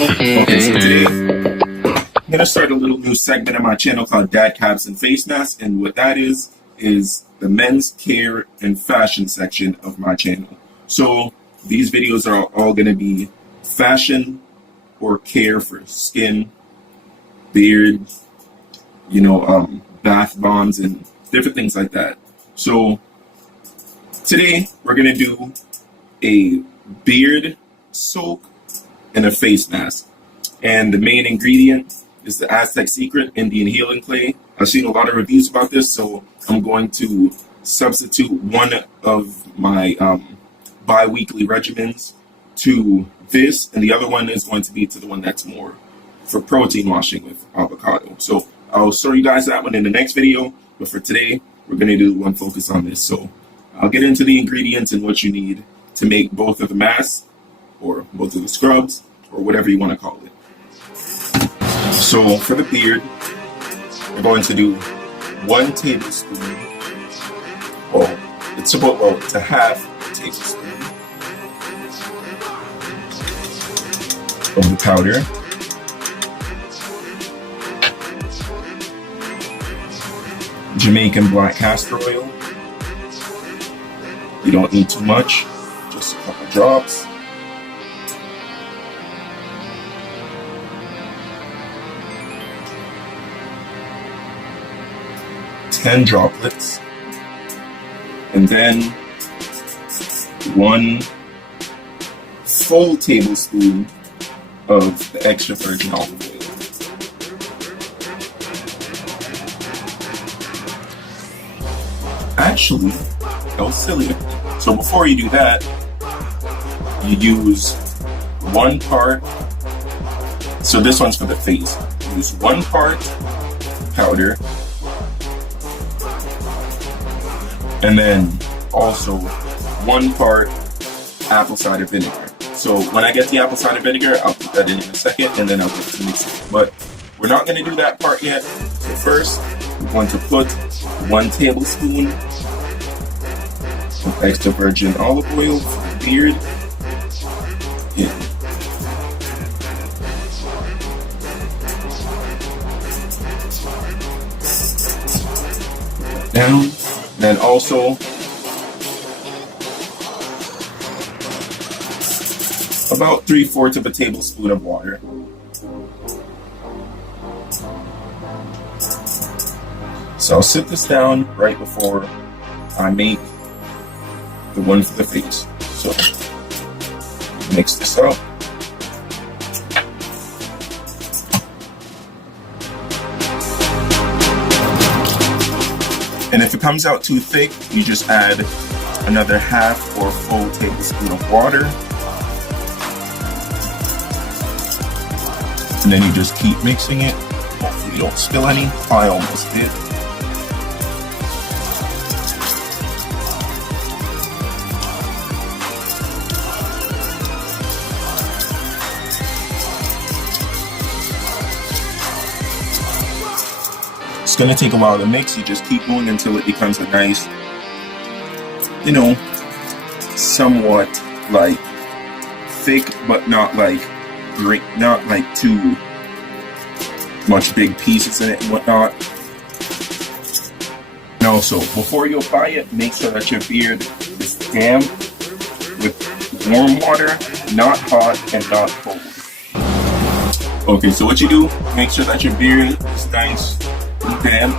Okay, so today I'm gonna start a little new segment on my channel called Dad Caps and Face Masks, and what that is the men's care and fashion section of my channel. So these videos are all gonna be fashion or care for skin, beard, bath bombs and different things like that. So today we're gonna do a beard soak and a face mask. And the main ingredient is the Aztec Secret Indian Healing Clay. I've seen a lot of reviews about this, so I'm going to substitute one of my bi-weekly regimens to this, and the other one is going to be to the one that's more for protein washing with avocado. So I'll show you guys that one in the next video, but for today, we're going to do one focus on this. So I'll get into the ingredients and what you need to make both of the masks, or both of the scrubs, or whatever you want to call it. So for the beard, we're going to do 1 tablespoon, to half a tablespoon of the powder. Jamaican black castor oil. You don't need too much, just a couple drops. Ten droplets, and then 1 full tablespoon of the extra virgin olive oil. Actually, that was silly. So before you do that, you use 1 part. So this one's for the face. Use 1 part powder. And then also 1 part apple cider vinegar. So when I get the apple cider vinegar, I'll put that in a second, and then I'll get to mix it. But we're not going to do that part yet. So first, we're going to put 1 tablespoon of extra virgin olive oil for the beard in. Down. Then also about 3/4 of a tablespoon of water. So I'll sit this down right before I make the one for the face. So mix this up. And if it comes out too thick, you just add another half or full tablespoon of water. And then you just keep mixing it. Hopefully you don't spill any. I almost did. It's gonna take a while to mix. You just keep going until it becomes a nice, somewhat like thick, but not like great, not like too much big pieces in it and whatnot. And also, before you apply it, make sure that your beard is damp with warm water, not hot and not cold. Okay, so what you do, make sure that your beard is nice and damp.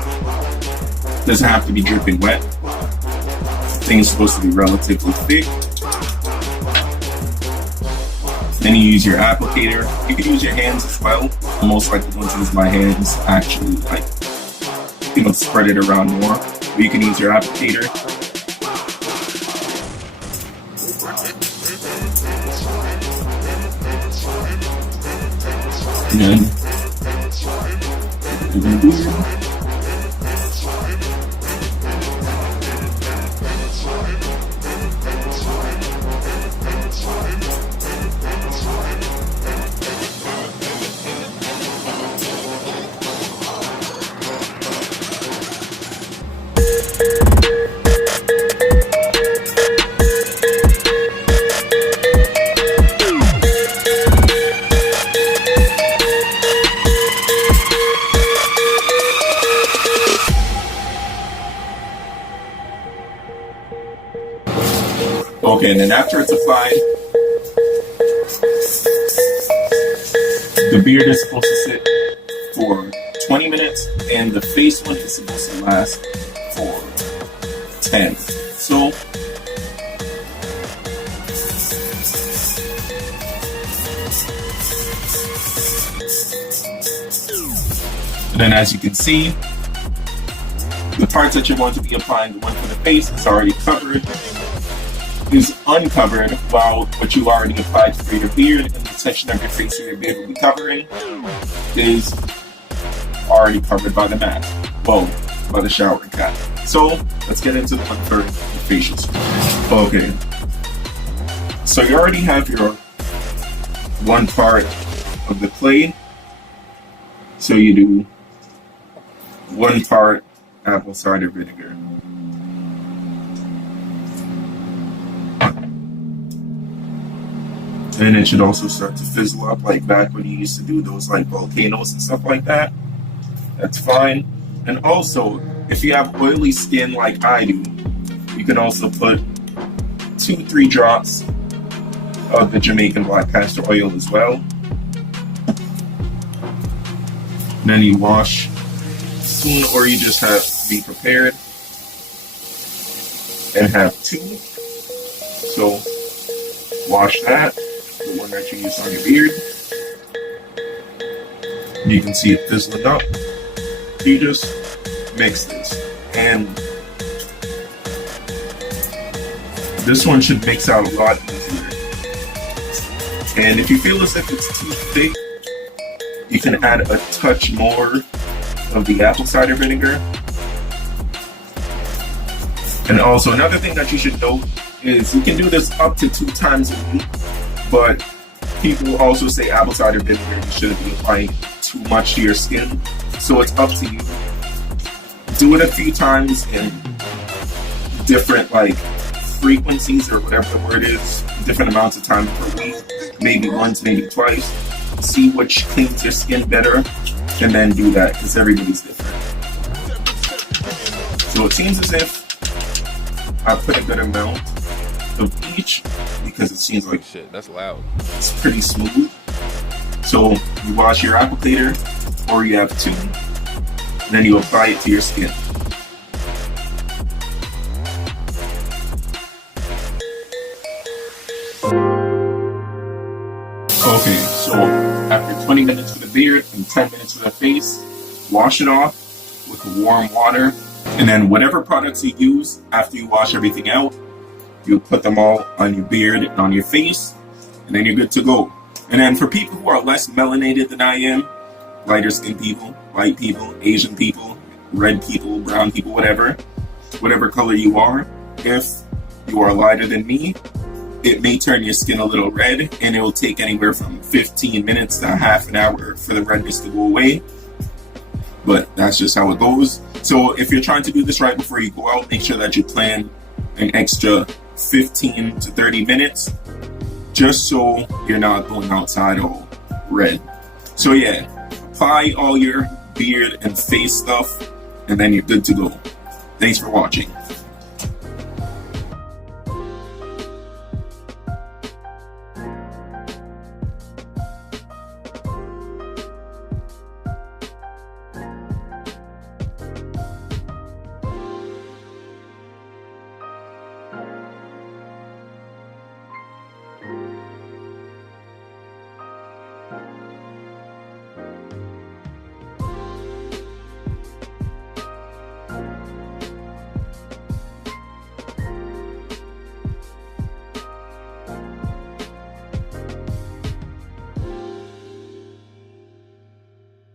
Doesn't have to be dripping wet. The thing is supposed to be relatively thick. Then you use your applicator. You can use your hands as well. I'm most likely going to use my hands, actually, spread it around more. Or you can use your applicator. And then Okay, and then after it's applied, the beard is supposed to sit for 20 minutes, and the face one is supposed to last for 10. So, and then as you can see, the parts that you're going to be applying, the one for the face is already covered, is uncovered, while what you already applied for your beard and the section of your face where your beard will be covering is already covered by the mask, well, by the shower cap. So let's get into the one for the facial scrub. Okay, so you already have your one part of the clay, so you do 1 part apple cider vinegar. And it should also start to fizzle up like back when you used to do those like volcanoes and stuff like that. That's fine. And also, if you have oily skin like I do, you can also put 2-3 drops of the Jamaican black castor oil as well. Then you wash soon, or you just have to be prepared and have 2. So wash that, the one that you use on your beard. You can see it fizzling up. You just mix this, and this one should mix out a lot easier. And if you feel as if it's too thick, you can add a touch more of the apple cider vinegar. And also another thing that you should note is you can do this up to 2 times a week, but people also say apple cider vinegar you shouldn't be applying too much to your skin, so it's up to you. Do it a few times in different like frequencies or whatever the word is, different amounts of time per week, maybe once, maybe twice. See which cleans your skin better, and then do that, because everybody's different. So it seems as if I put a good amount of each, because it seems like shit, that's loud. It's pretty smooth. So you wash your applicator, or you have 2, and then you apply it to your skin. Okay, so after 20 minutes for the beard and 10 minutes for the face, wash it off with warm water, and then whatever products you use after you wash everything out, you put them all on your beard and on your face, and then you're good to go. And then for people who are less melanated than I am, lighter skinned people, white people, Asian people, red people, brown people, whatever color you are, if you are lighter than me, it may turn your skin a little red, and it will take anywhere from 15 minutes to half an hour for the redness to go away. But that's just how it goes. So if you're trying to do this right before you go out, make sure that you plan an extra 15 to 30 minutes, just so you're not going outside all red. So yeah, apply all your beard and face stuff, and then you're good to go. Thanks for watching.